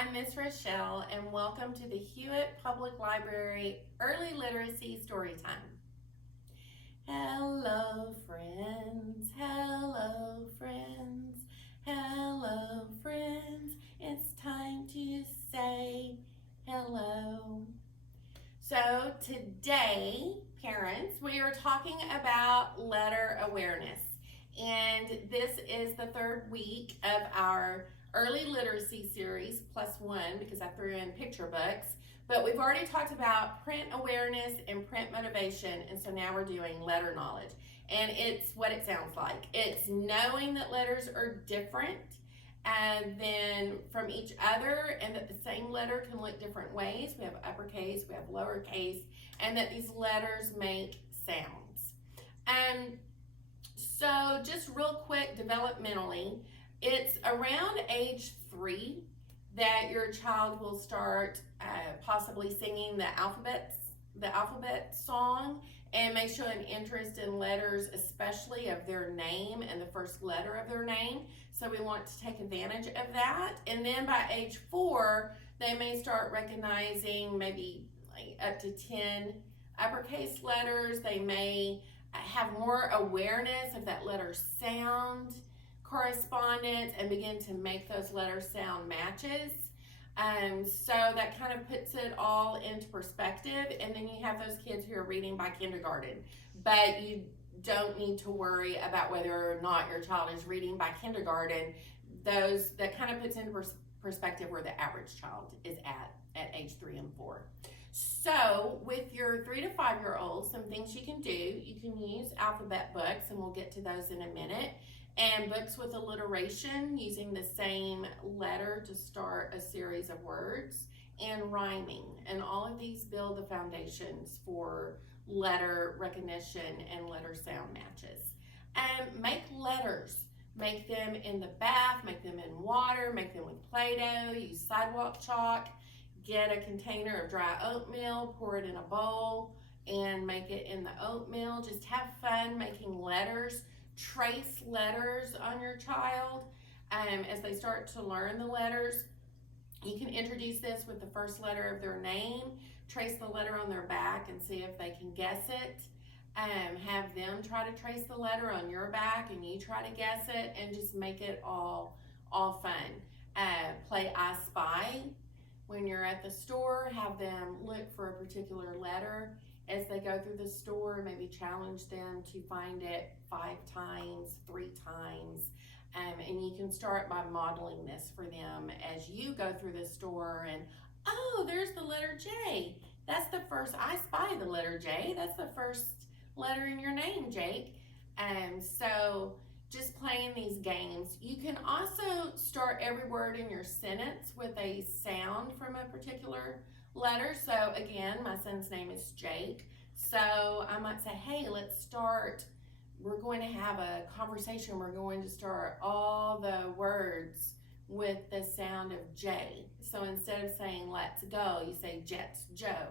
I'm Miss Rochelle, and welcome to the Hewitt Public Library Early Literacy Storytime. Hello, friends. Hello, friends. Hello, friends. It's time to say hello. So today, parents, we are talking about letter awareness. And this is the third week of our early literacy series +1 because I threw in picture books. But we've already talked about print awareness and print motivation, and so now we're doing letter knowledge. And it's what it sounds like. It's knowing that letters are different than from each other, and that the same letter can look different ways. We have uppercase, we have lowercase, and that these letters make sounds. So just real quick, developmentally, it's around age 3 that your child will start possibly singing the alphabet song, and may show an interest in letters, especially of their name and the first letter of their name. So we want to take advantage of that. And then by age 4, they may start recognizing maybe like up to 10 uppercase letters. They may have more awareness of that letter sound correspondence and begin to make those letter sound matches. So that kind of puts it all into perspective. And then you have those kids who are reading by kindergarten, but you don't need to worry about whether or not your child is reading by kindergarten. That kind of puts into perspective where the average child is at age 3 and 4. So with your 3 to 5 year olds, some things you can do: you can use alphabet books, and we'll get to those in a minute, and books with alliteration, using the same letter to start a series of words, and rhyming. And all of these build the foundations for letter recognition and letter sound matches. Make letters. Make them in the bath, make them in water, make them with Play-Doh, use sidewalk chalk. Get a container of dry oatmeal, pour it in a bowl, and make it in the oatmeal. Just have fun making letters. Trace letters on your child as they start to learn the letters. You can introduce this with the first letter of their name. Trace the letter on their back and see if they can guess it. Have them try to trace the letter on your back and you try to guess it, and just make it all fun. Play I Spy. When you're at the store, have them look for a particular letter as they go through the store. Maybe challenge them to find it 5 times, 3 times. And you can start by modeling this for them as you go through the store. And oh, there's the letter J. That's the first. I spy the letter J. That's the first letter in your name, Jake. So just playing these games. You can also start every word in your sentence with a sound from a particular letter. So again, my son's name is Jake. So I might say, hey, let's start. We're going to have a conversation. We're going to start all the words with the sound of J. So instead of saying let's go, you say Jets Joe.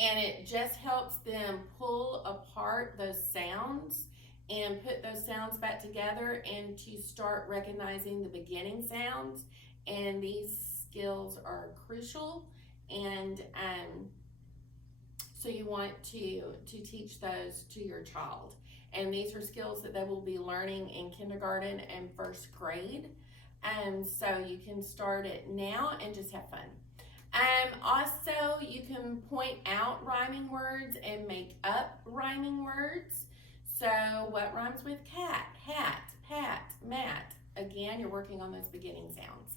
And it just helps them pull apart those sounds and put those sounds back together, and to start recognizing the beginning sounds. And these skills are crucial, and so you want to teach those to your child. And these are skills that they will be learning in kindergarten and first grade. So you can start it now and just have fun. Also, you can point out rhyming words and make up rhyming words. So what rhymes with cat, hat, pat, mat? Again, you're working on those beginning sounds.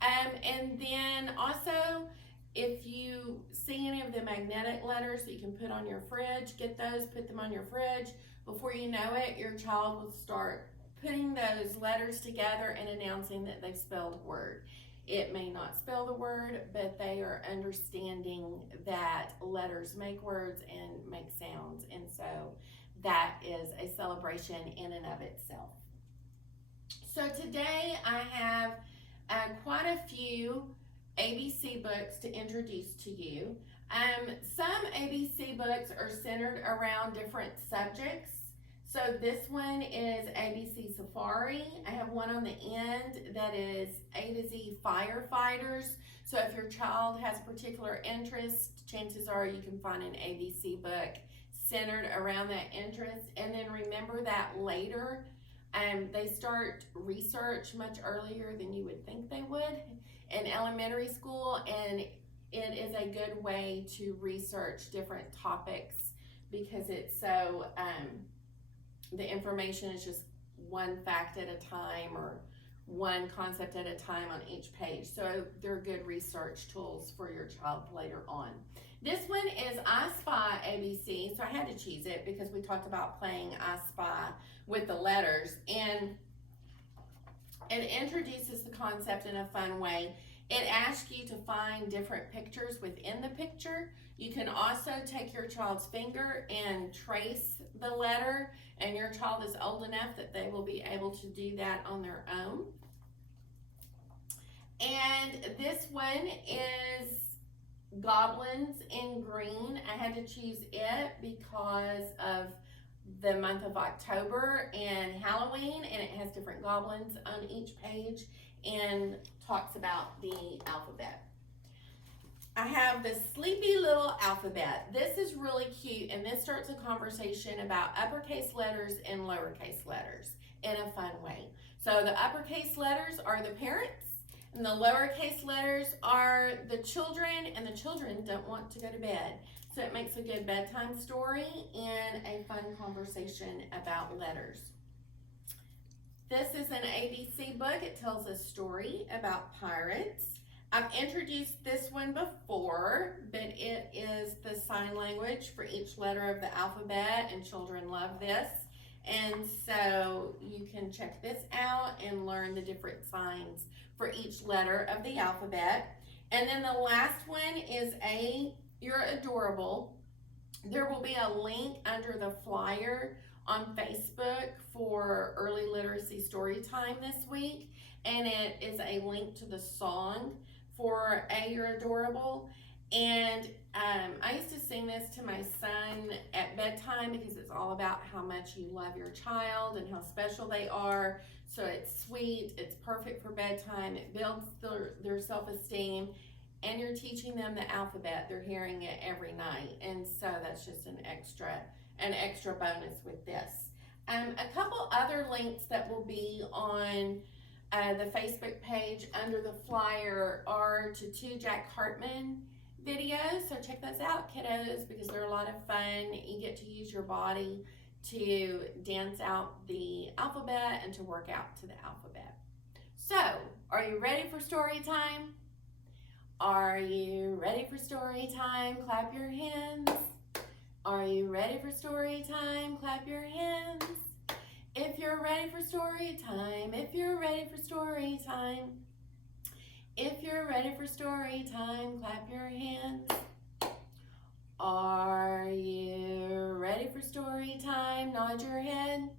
And then also, if you see any of the magnetic letters that you can put on your fridge, get those, put them on your fridge. Before you know it, your child will start putting those letters together and announcing that they've spelled a word. It may not spell the word, but they are understanding that letters make words and make sounds. And so that is a celebration in and of itself. So today I have quite a few ABC books to introduce to you. Some ABC books are centered around different subjects. So this one is ABC Safari. I have one on the end that is A to Z Firefighters. So if your child has particular interest, chances are you can find an ABC book centered around that interest. And then remember that later, they start research much earlier than you would think they would in elementary school, and it is a good way to research different topics because it's so the information is just one fact at a time or one concept at a time on each page. So they're good research tools for your child later on. This one is I Spy ABC. So I had to choose it because we talked about playing I Spy with the letters, and it introduces the concept in a fun way. It asks you to find different pictures within the picture. You can also take your child's finger and trace the letter, and your child is old enough that they will be able to do that on their own. And this one is Goblins in Green. I had to choose it because of the month of October and Halloween, and it has different goblins on each page and talks about the alphabet. I have the Sleepy Little Alphabet. This is really cute, and this starts a conversation about uppercase letters and lowercase letters in a fun way. So the uppercase letters are the parents, and the lowercase letters are the children, and the children don't want to go to bed. So it makes a good bedtime story and a fun conversation about letters. This is an ABC book. It tells a story about pirates. I've introduced this one before, but it is the sign language for each letter of the alphabet, and children love this. And so you can check this out and learn the different signs for each letter of the alphabet. And then the last one is You're Adorable. There will be a link under the flyer on Facebook for Early Literacy Storytime this week, and it is a link to the song for You're Adorable. And I used to sing this to my son at bedtime because it's all about how much you love your child and how special they are. So it's sweet, it's perfect for bedtime, it builds their self-esteem, and you're teaching them the alphabet. They're hearing it every night, and so that's just an extra bonus with this. A couple other links that will be on the Facebook page under the flyer are to 2 Jack Hartman videos, so check those out, kiddos, because they're a lot of fun. You get to use your body to dance out the alphabet and to work out to the alphabet. So, are you ready for story time? Are you ready for story time? Clap your hands. Are you ready for story time? Clap your hands. If you're ready for story time, if you're ready for story time, if you're ready for story time, clap your hands. Are you ready for story time? Nod your head.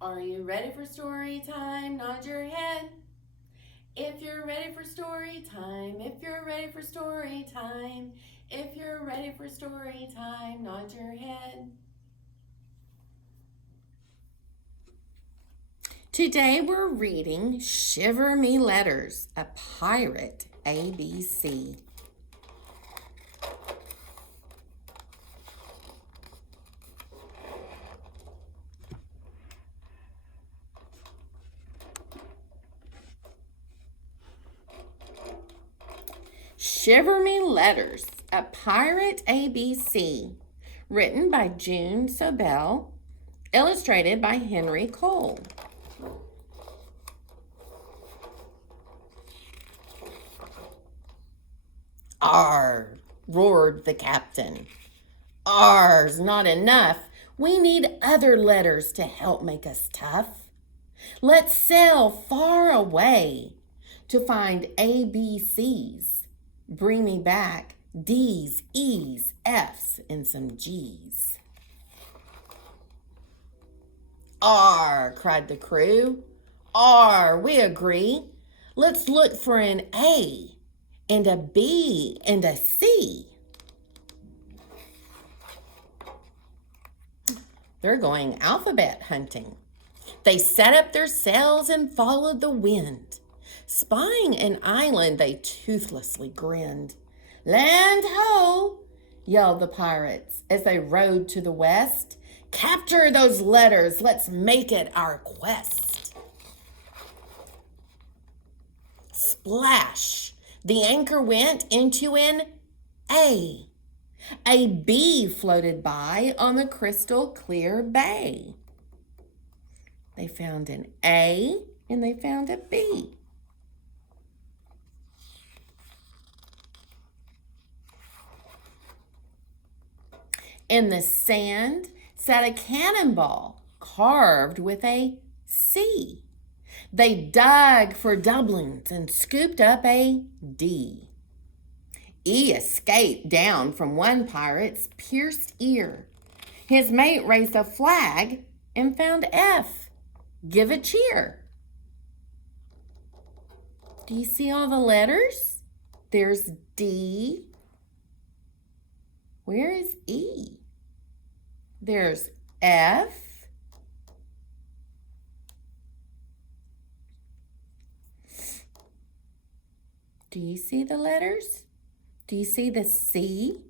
Are you ready for story time? Nod your head. If you're ready for story time, if you're ready for story time, if you're ready for story time, nod your head. Today we're reading Shiver Me Letters, a Pirate ABC. Shiver Me Letters, a Pirate ABC, written by June Sobel, illustrated by Henry Cole. "Arr!" roared the captain. "Arr's not enough. We need other letters to help make us tough. Let's sail far away to find ABCs. Bring me back D's, E's, F's, and some G's." "Arr!" cried the crew. "Arr, we agree. Let's look for an A and a B and a C." They're going alphabet hunting. They set up their sails and followed the wind. Spying an island, they toothlessly grinned. Land ho! Yelled the pirates as they rowed to the west. Capture those letters, let's make it our quest. Splash! The anchor went into an A. A B floated by on the crystal clear bay. They found an A and they found a B. In the sand sat a cannonball carved with a C. They dug for doublings and scooped up a D. E escaped down from one pirate's pierced ear. His mate raised a flag and found F. Give a cheer. Do you see all the letters? There's D. Where is E? There's F. Do you see the letters? Do you see the C?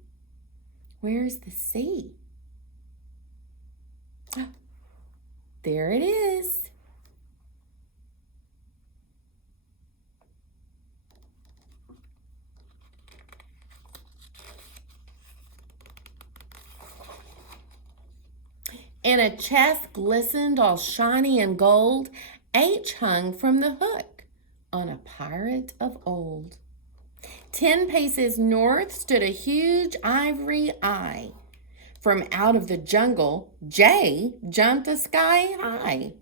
Where's the C? Oh, there it is. And a chest glistened all shiny and gold. H hung from the hook on a pirate of old. 10 paces north stood a huge ivory eye. From out of the jungle, J jumped a sky high.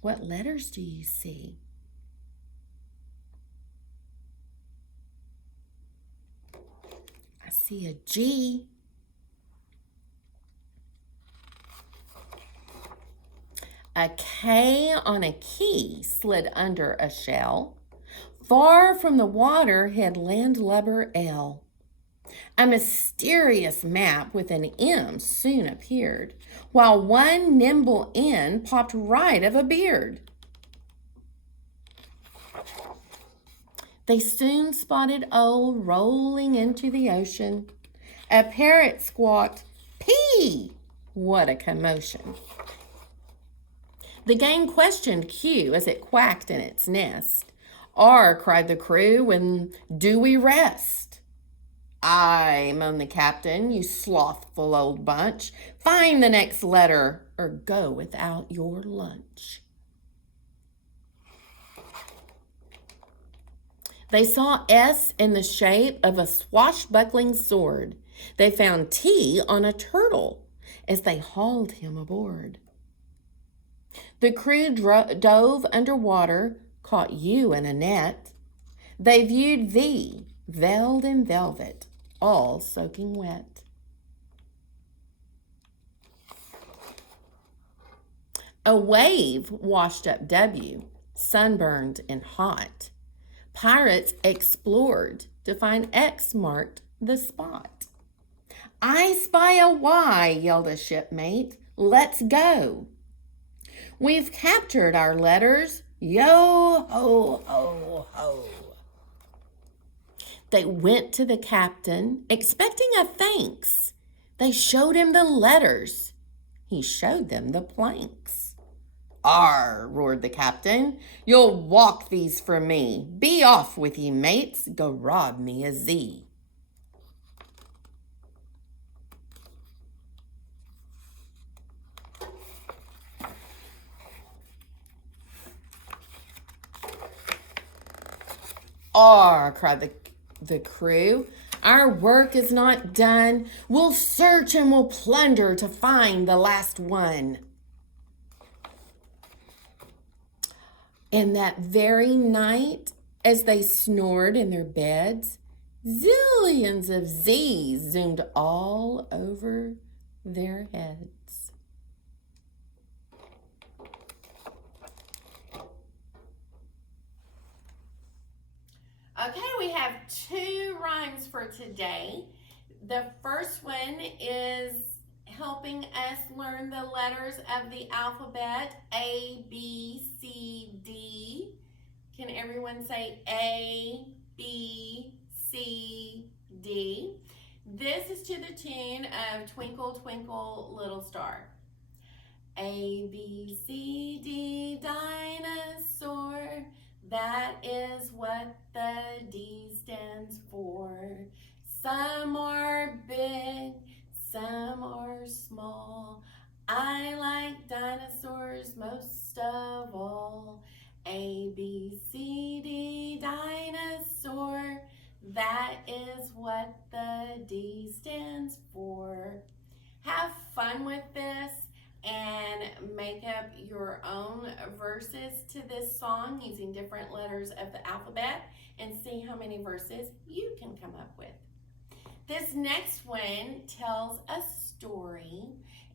What letters do you see? I see a G. A K on a key slid under a shell. Far from the water hid landlubber L. A mysterious map with an M soon appeared, while one nimble N popped right of a beard. They soon spotted O rolling into the ocean. A parrot squawked, "Pee!" What a commotion. The gang questioned Q as it quacked in its nest. R, cried the crew, when do we rest? I, moaned the captain, you slothful old bunch. Find the next letter or go without your lunch. They saw S in the shape of a swashbuckling sword. They found T on a turtle as they hauled him aboard. The crew dove underwater, caught U in a net. They viewed V, veiled in velvet, all soaking wet. A wave washed up W, sunburned and hot. Pirates explored to find X marked the spot. I spy a Y, yelled a shipmate. Let's go. We've captured our letters. Yo, ho, ho, ho. They went to the captain, expecting a thanks. They showed him the letters. He showed them the planks. Arr, roared the captain, you'll walk these for me. Be off with ye, mates, go rob me a Z. Arr, cried the crew, our work is not done. We'll search and we'll plunder to find the last one. And that very night, as they snored in their beds, zillions of Z's zoomed all over their heads. Okay, we have 2 rhymes for today. The first one is helping us learn the letters of the alphabet, A, B, C, D. Can everyone say A, B, C, D? This is to the tune of Twinkle, Twinkle, Little Star. A, B, C, D, dinosaur. That is what the D stands for. Some are big, some are small. I like dinosaurs most of all. A, B, C, D, dinosaur. That is what the D stands for. Have fun with this and make up your own verses to this song using different letters of the alphabet and see how many verses you can come up with. This next one tells a story,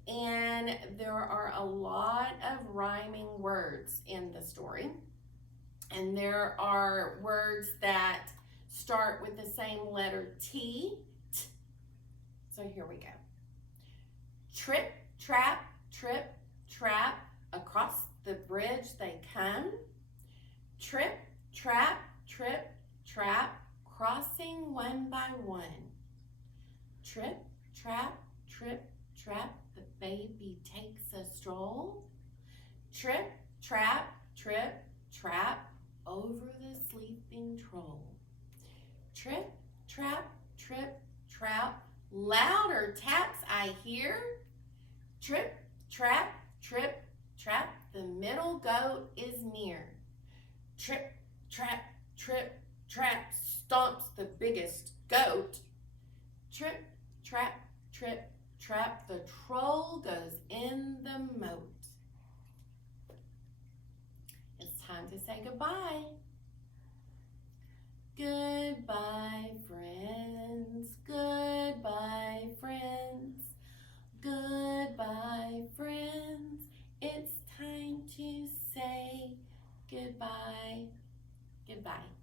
and there are a lot of rhyming words in the story. And there are words that start with the same letter T. T. So here we go. Trip, trap, trip, trap, across the bridge they come. Trip, trap, trip, trap, crossing one by one. Trip, trap, trip, trap, the baby takes a stroll. Trip, trap, trip, trap, over the sleeping troll. Trip, trap, trip, trap, louder taps I hear. Trip, trap, trip, trap, the middle goat is near. Trip, trap, trip, trap, stomps the biggest goat. Trip, trap, trip, trap, the troll goes in the moat. It's time to say goodbye. Goodbye, friends. Goodbye, friends. Goodbye, friends. It's time to say goodbye. Goodbye.